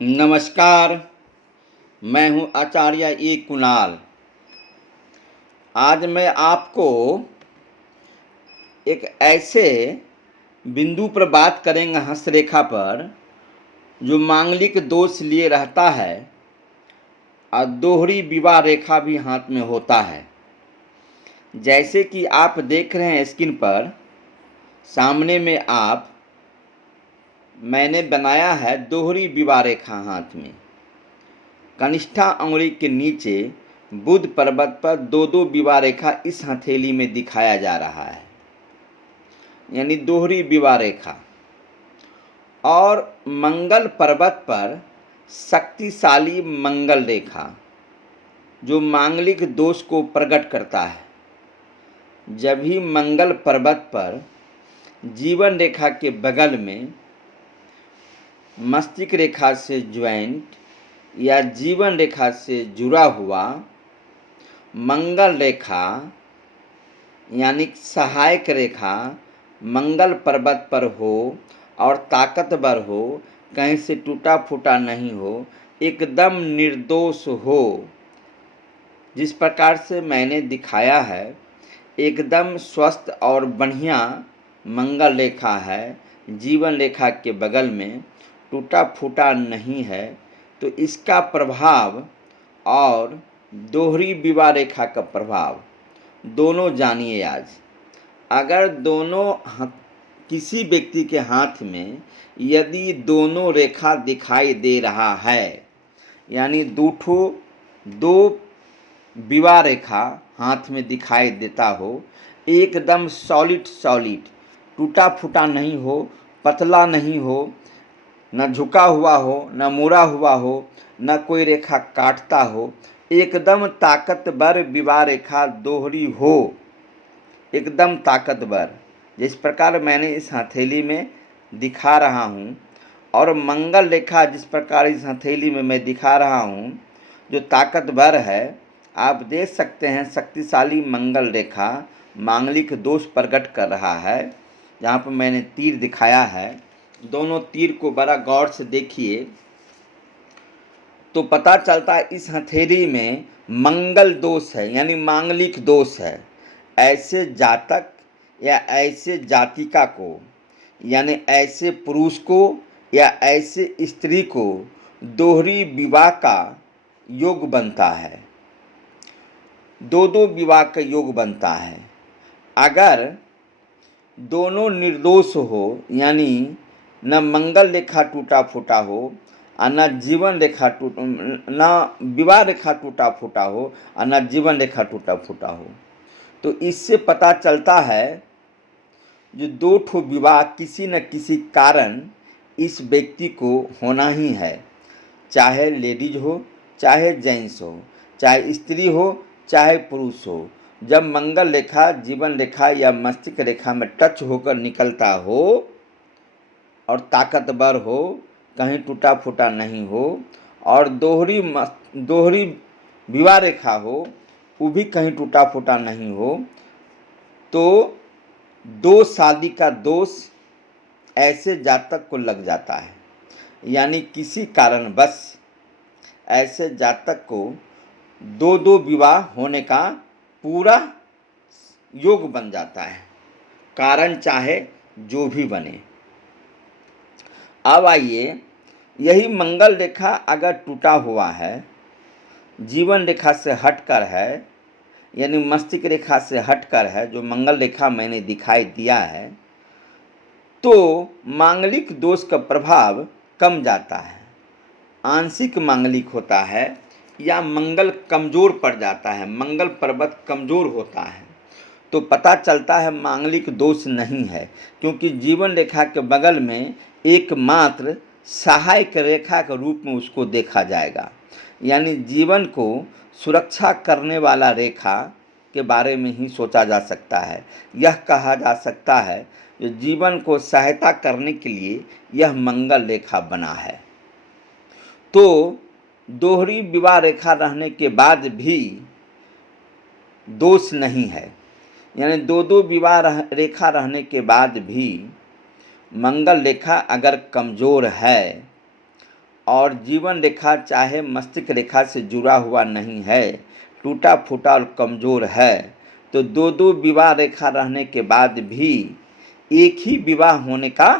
नमस्कार। मैं हूं आचार्य ए कुणाल। आज मैं आपको एक ऐसे बिंदु पर बात करेंगे हस्तरेखा पर जो मांगलिक दोष लिए रहता है और दोहरी विवाह रेखा भी हाथ में होता है। जैसे कि आप देख रहे हैं स्क्रीन पर सामने में मैंने बनाया है दोहरी विवाह रेखा हाथ में। कनिष्ठा अंगुली के नीचे बुध पर्वत पर दो दो विवाह रेखा इस हथेली में दिखाया जा रहा है, यानी दोहरी विवाह रेखा। और मंगल पर्वत पर शक्तिशाली मंगल रेखा जो मांगलिक दोष को प्रकट करता है। जब भी मंगल पर्वत पर जीवन रेखा के बगल में मस्तिष्क रेखा से ज्वाइंट या जीवन रेखा से जुड़ा हुआ मंगल रेखा यानी सहायक रेखा मंगल पर्वत पर हो और ताकतवर हो, कहीं से टूटा फूटा नहीं हो, एकदम निर्दोष हो, जिस प्रकार से मैंने दिखाया है, एकदम स्वस्थ और बढ़िया मंगल रेखा है, जीवन रेखा के बगल में टूटा फूटा नहीं है, तो इसका प्रभाव और दोहरी विवाह रेखा का प्रभाव दोनों जानिए आज। अगर किसी व्यक्ति के हाथ में यदि दोनों रेखा दिखाई दे रहा है, यानी दो विवाह रेखा हाथ में दिखाई देता हो, एकदम सॉलिड, टूटा फूटा नहीं हो, पतला नहीं हो, न झुका हुआ हो, न मुड़ा हुआ हो, न कोई रेखा काटता हो, एकदम ताकतवर विवाह रेखा दोहरी हो, एकदम ताकतवर, जिस प्रकार मैंने इस हथेली में दिखा रहा हूँ। और मंगल रेखा जिस प्रकार इस हथेली में मैं दिखा रहा हूँ जो ताकतवर है, आप देख सकते हैं शक्तिशाली मंगल रेखा मांगलिक दोष प्रकट कर रहा है। जहाँ पर मैंने तीर दिखाया है, दोनों तीर को बड़ा गौर से देखिए तो पता चलता है इस हथेली में मंगल दोष है, यानी मांगलिक दोष है। ऐसे जातक या ऐसे जातिका को, यानी ऐसे पुरुष को या ऐसे स्त्री को दोहरी विवाह का योग बनता है, दो विवाह का योग बनता है। अगर दोनों निर्दोष हो, यानी न मंगल रेखा टूटा फूटा हो और न जीवन रेखा न विवाह रेखा टूटा फूटा हो और न जीवन रेखा टूटा फूटा हो, तो इससे पता चलता है जो दो ठो विवाह किसी न किसी कारण इस व्यक्ति को होना ही है, चाहे लेडीज हो, चाहे जेंट्स हो, चाहे स्त्री हो, चाहे पुरुष हो। जब मंगल रेखा जीवन रेखा या मस्तिष्क रेखा में टच होकर निकलता हो और ताकतवर हो, कहीं टूटा फूटा नहीं हो, और दोहरी विवाह रेखा हो, वो भी कहीं टूटा फूटा नहीं हो, तो दो शादी का दोष ऐसे जातक को लग जाता है। यानी किसी कारणवश ऐसे जातक को दो विवाह होने का पूरा योग बन जाता है, कारण चाहे जो भी बने। अब आइए, यही मंगल रेखा अगर टूटा हुआ है, जीवन रेखा से हटकर है, यानी मस्तिष्क रेखा से हटकर है, जो मंगल रेखा मैंने दिखाई दिया है, तो मांगलिक दोष का प्रभाव कम जाता है, आंशिक मांगलिक होता है या मंगल कमज़ोर पड़ जाता है, मंगल पर्वत कमज़ोर होता है, तो पता चलता है मांगलिक दोष नहीं है, क्योंकि जीवन रेखा के बगल में एकमात्र सहायक रेखा के रूप में उसको देखा जाएगा। यानी जीवन को सुरक्षा करने वाला रेखा के बारे में ही सोचा जा सकता है। यह कहा जा सकता है कि जीवन को सहायता करने के लिए यह मंगल रेखा बना है। तो दोहरी विवाह रेखा रहने के बाद भी दोष नहीं है, यानी दो विवाह रेखा रहने के बाद भी मंगल रेखा अगर कमज़ोर है और जीवन रेखा चाहे मस्तिष्क रेखा से जुड़ा हुआ नहीं है, टूटा फूटा और कमज़ोर है, तो दो दो विवाह रेखा रहने के बाद भी एक ही विवाह होने का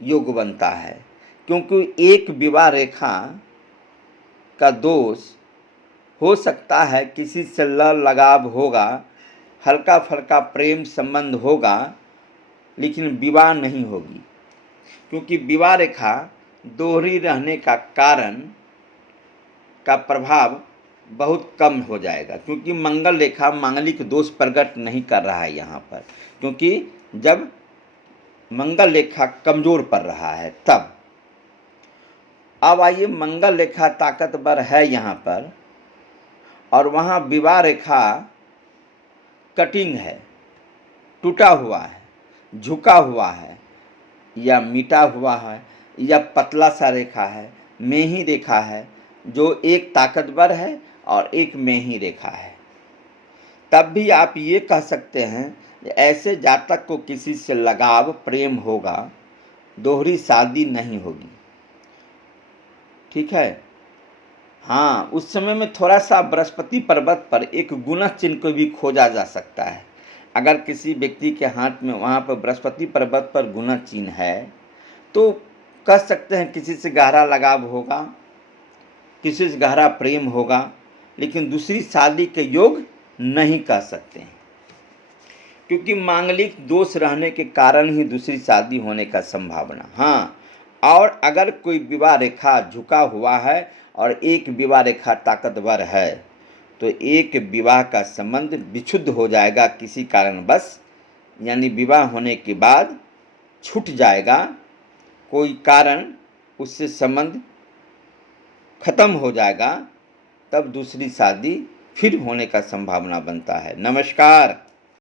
योग बनता है। क्योंकि एक विवाह रेखा का दोष हो सकता है किसी से लगाव होगा, हल्का फल्का प्रेम संबंध होगा, लेकिन विवाह नहीं होगी। क्योंकि विवाह रेखा दोहरी रहने का कारण का प्रभाव बहुत कम हो जाएगा, क्योंकि मंगल रेखा मांगलिक दोष प्रकट नहीं कर रहा है यहाँ पर। क्योंकि जब मंगल रेखा कमज़ोर पड़ रहा है तब। अब आइए, मंगल रेखा ताकतवर है यहाँ पर और वहाँ विवाह रेखा कटिंग है, टूटा हुआ है, झुका हुआ है, या मिटा हुआ है, या पतला सा रेखा है, मेही रेखा है, जो एक ताकतवर है और एक मेही रेखा है। तब भी आप ये कह सकते हैं कि ऐसे जातक को किसी से लगाव प्रेम होगा, दोहरी शादी नहीं होगी। ठीक है। हाँ, उस समय में थोड़ा सा बृहस्पति पर्वत पर एक गुणक चिन्ह को भी खोजा जा सकता है। अगर किसी व्यक्ति के हाथ में वहाँ पर बृहस्पति पर्वत पर गुणक चिन्ह है तो कह सकते हैं किसी से गहरा लगाव होगा, किसी से गहरा प्रेम होगा, लेकिन दूसरी शादी के योग नहीं कह सकते हैं। क्योंकि मांगलिक दोष रहने के कारण ही दूसरी शादी होने का संभावना। हाँ, और अगर कोई विवाह रेखा झुका हुआ है और एक विवाह रेखा ताकतवर है तो एक विवाह का संबंध विच्छुद्ध हो जाएगा किसी कारणवश, यानी विवाह होने के बाद छूट जाएगा, कोई कारण उससे संबंध खत्म हो जाएगा, तब दूसरी शादी फिर होने का संभावना बनता है। नमस्कार।